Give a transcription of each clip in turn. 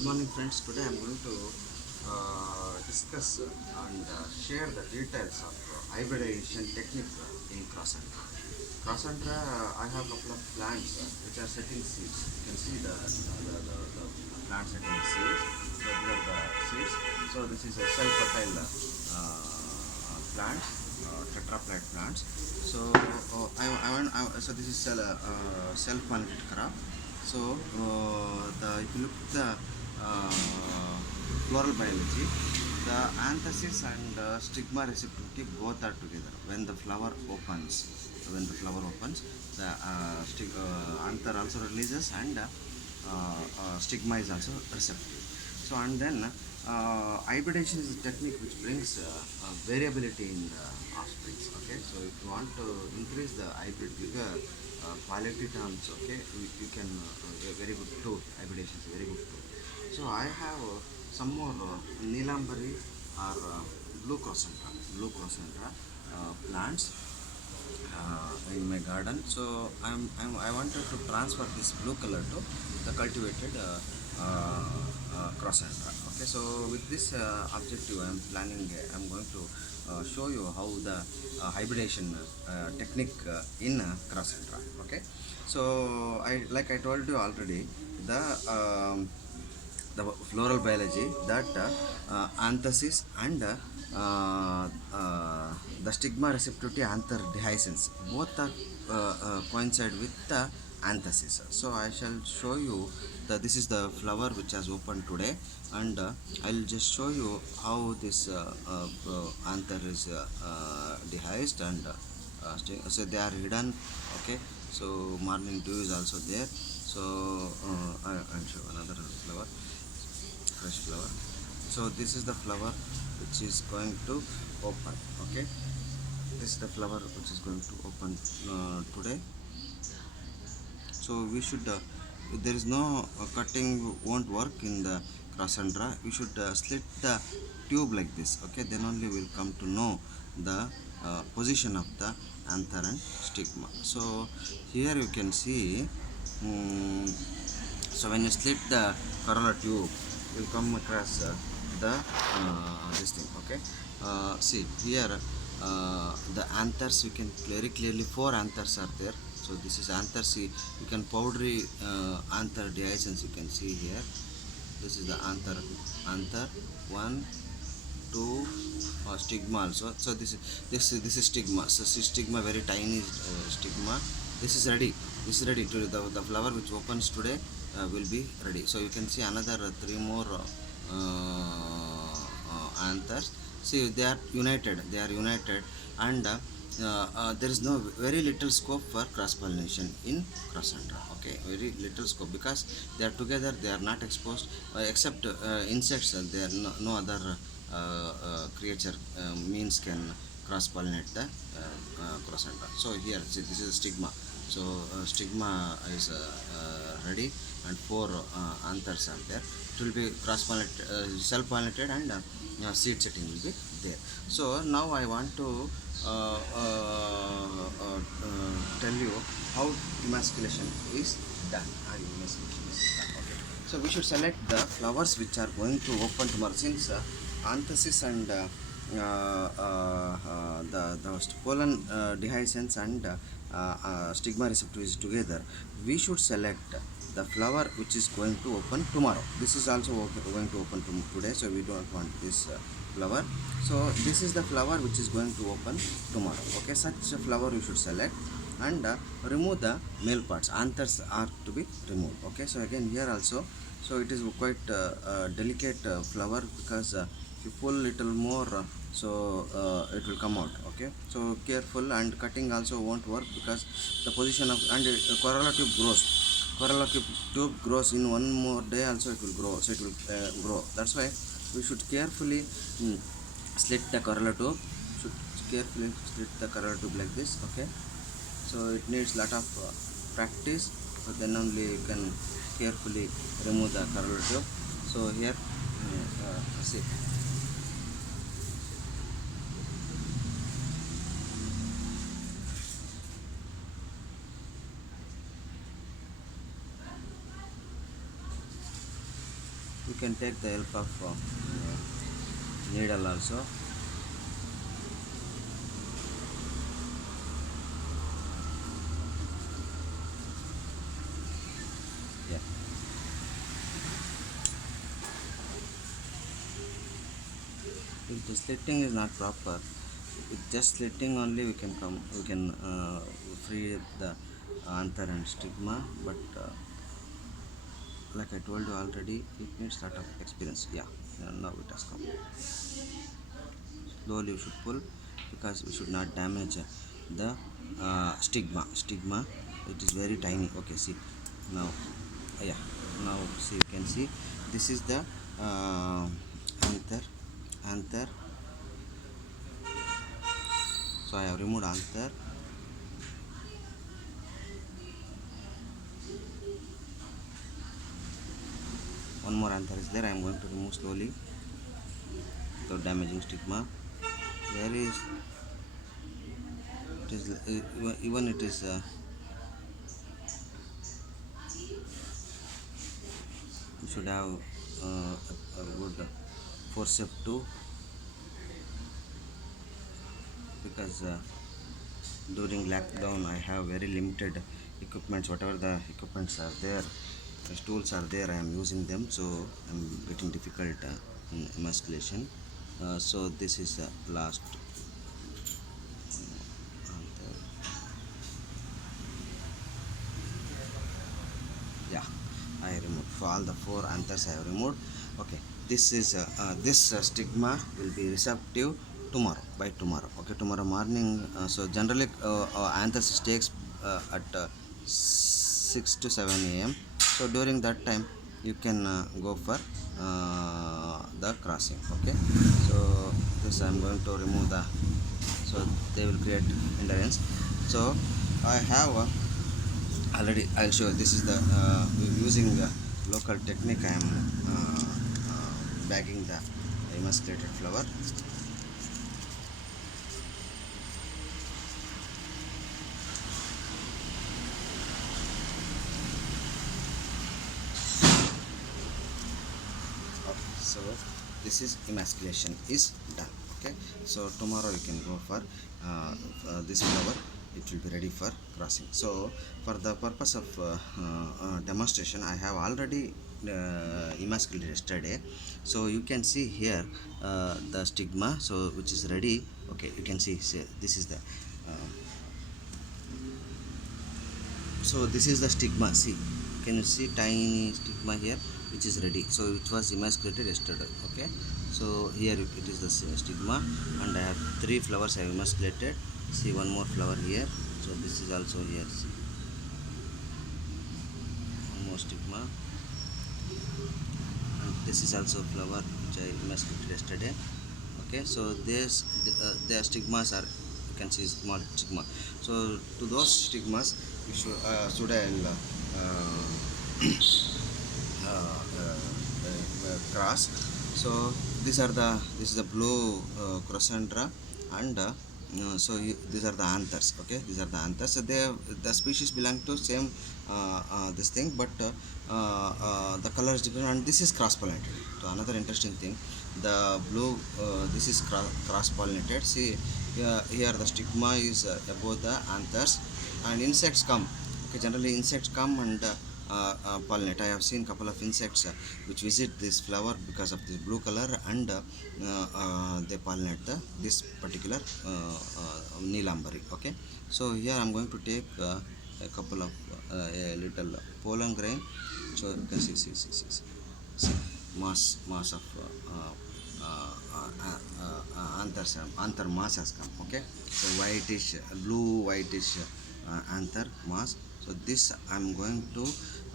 Good morning, friends. Today I'm going to discuss and share the details of hybridization technique in crossandra. Crossandra, I have a couple of plants which are setting seeds. You can see the plant setting seeds. So these are the seeds. So this is a self-fertile plants, tetraploid plants. So so this is self-pollinated crop. So if you look at the floral biology, the anthesis and stigma receptivity both are together. When the flower opens, the anther also releases and stigma is also receptive. So and then hybridization is a technique which brings variability in the offsprings. Okay, so if you want to increase the hybrid vigor, quality terms, okay, you can a very good tool. Hybridization is a very good tool. So I have some more Neelambari or blue crossandra plants in my garden. So I wanted to transfer this blue color to the cultivated crossandra. Okay, so with this objective, I'm going to show you how the hybridization technique in crossandra. Okay, so I told you already, the the floral biology that anthesis and the stigma receptivity anther dehiscence both are coincide with the anthesis. So I shall show you that this is the flower which has opened today, and I'll just show you how this anther is dehisced and so they are hidden. Okay, so morning dew is also there. So I'll show another flower, fresh flower. So this is the flower which is going to open. Okay, this is the flower which is going to open today. So we should there is no cutting won't work in the crossandra. We should slit the tube like this. Okay, then only we'll come to know the position of the anther and stigma. So here you can see, so when you slit the corolla tube, you'll come across the this thing. Okay, see here, the anthers, you can very clearly four anthers are there. So this is anther. See, you can powdery anther dehiscence, you can see here. This is the anther one, two, stigma also. So this is stigma. So this is stigma, very tiny stigma. This is ready. This is ready to the flower which opens today will be ready. So you can see another three more anthers. See, they are united. And there is no very little scope for cross pollination in crossandra. Okay, very little scope because they are together. They are not exposed except insects. There are no other creature means can cross pollinate the crossandra. So here, see, this is a stigma. So stigma is ready, and four anthers are there. It will be cross pollinated, self pollinated, and seed setting will be there. So now I want to tell you how emasculation is done. Okay. So we should select the flowers which are going to open tomorrow, since anthesis and the pollen dehiscence and stigma receptor is together. We should select the flower which is going to open tomorrow. This is also going to open today, so we don't want this flower. So this is the flower which is going to open tomorrow. Okay, such a flower you should select, and remove the male parts. Anthers are to be removed. Okay, so again here also, so it is quite delicate flower, because if you pull little more, so it will come out. Okay, so careful, and cutting also won't work because the position of, and corolla tube grows in one more day also, it will grow. So it will grow. That's why we should carefully slit the corolla tube. Should carefully slit the corolla tube like this. Okay, so it needs lot of practice, so then only you can carefully remove the corolla tube. So here, see, You can take the help of needle also. Yeah. If the slitting is not proper, with just slitting only we can free the anther and stigma, but like I told you already, it needs lot of experience. Yeah, now it has come. Slowly you should pull, because we should not damage the stigma. It is very tiny. Okay, see now. Yeah, now see, you can see this is the anther anther. So I have removed anther. One more anther is there. I am going to remove slowly without damaging stigma. There is, it is even it is you should have a good forceps too, because during lockdown I have very limited equipments. Whatever the equipments are there, the tools are there, I am using them, so I'm getting difficult in emasculation. So this is the last anther. Yeah, I removed for all the four anthers. I have removed. Okay, this is this stigma will be receptive tomorrow, by tomorrow. Okay, tomorrow morning. So generally anthers takes at 6 to 7 a.m. So during that time you can go for the crossing. Okay, so this I am going to remove the, so they will create hindrance. So I have already, I'll show you. This is the using the local technique. I am bagging the emasculated flower. Okay, so this is emasculation is done. Okay, so tomorrow you can go for this flower. It will be ready for crossing. So for the purpose of demonstration, I have already emasculated yesterday. So you can see here the stigma, so which is ready. Okay, you can see this is the so this is the stigma. See, can you see tiny stigma here, which is ready, so it was emasculated yesterday. Okay, so here it is the stigma, and I have three flowers I have emasculated. See, one more flower here, so this is also here. See, one more stigma, and this is also flower which I emasculated yesterday. Okay, so this their stigmas are, you can see small stigma. So to those stigmas you should cross. So these are the, this is the blue crossandra, and so these are the anthers. Okay, these are the anthers. So they, the species belong to same this thing, but the color is different, and this is cross pollinated. So another interesting thing, the blue this is cross pollinated. See, here the stigma is above the anthers, and insects come. Okay, generally insects come and pollinate. I have seen couple of insects which visit this flower because of this blue color, and they pollinate this particular neelambari. Okay, so here I am going to take a couple of a little pollen grain. So you can see mass of anthers, anther mass has come. Okay, so whitish, blue whitish anther mass. So this I am going to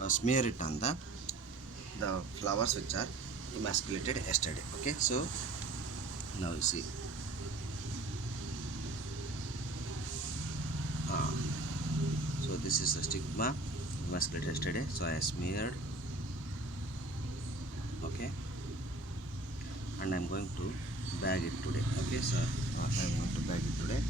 smear it on the flowers which are emasculated yesterday. Okay, so now you see uh, so this is the stigma emasculated yesterday, so I smeared. Okay, and I'm going to bag it today. Okay, so I'm going to bag it today.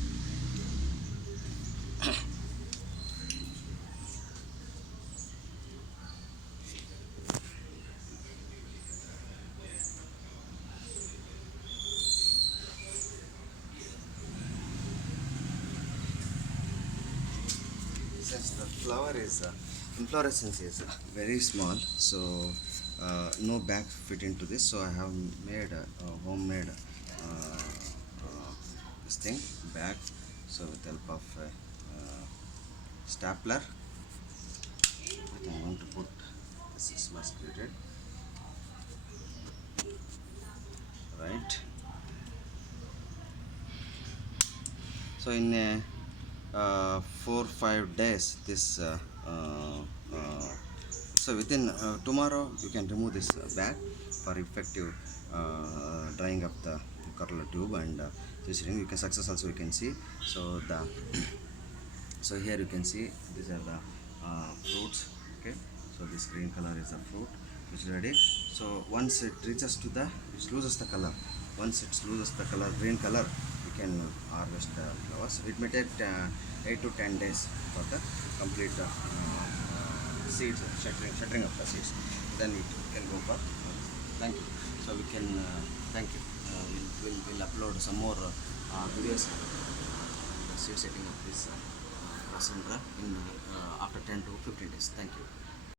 the flower is inflorescence is very small, so no bag fit into this. So I have made a homemade this thing bag. So with the help of stapler, I'm going to put this is created, right? So in 4 5 days, this so within tomorrow you can remove this bag for effective drying of the corolla tube and this ring. You can success also you can see. So the so here you can see these are the fruits. Okay, so this green color is the fruit which is ready. So once it reaches to the, it loses the color. Once it loses the color, green color, you can harvest the flowers. It may take 8 to 10 days for the complete seeds shattering of the seeds. Then it can go for. Thank you. So we can thank you. We'll upload some more videos. The seed setting of this crossandra in after 10 to 15 days. Thank you.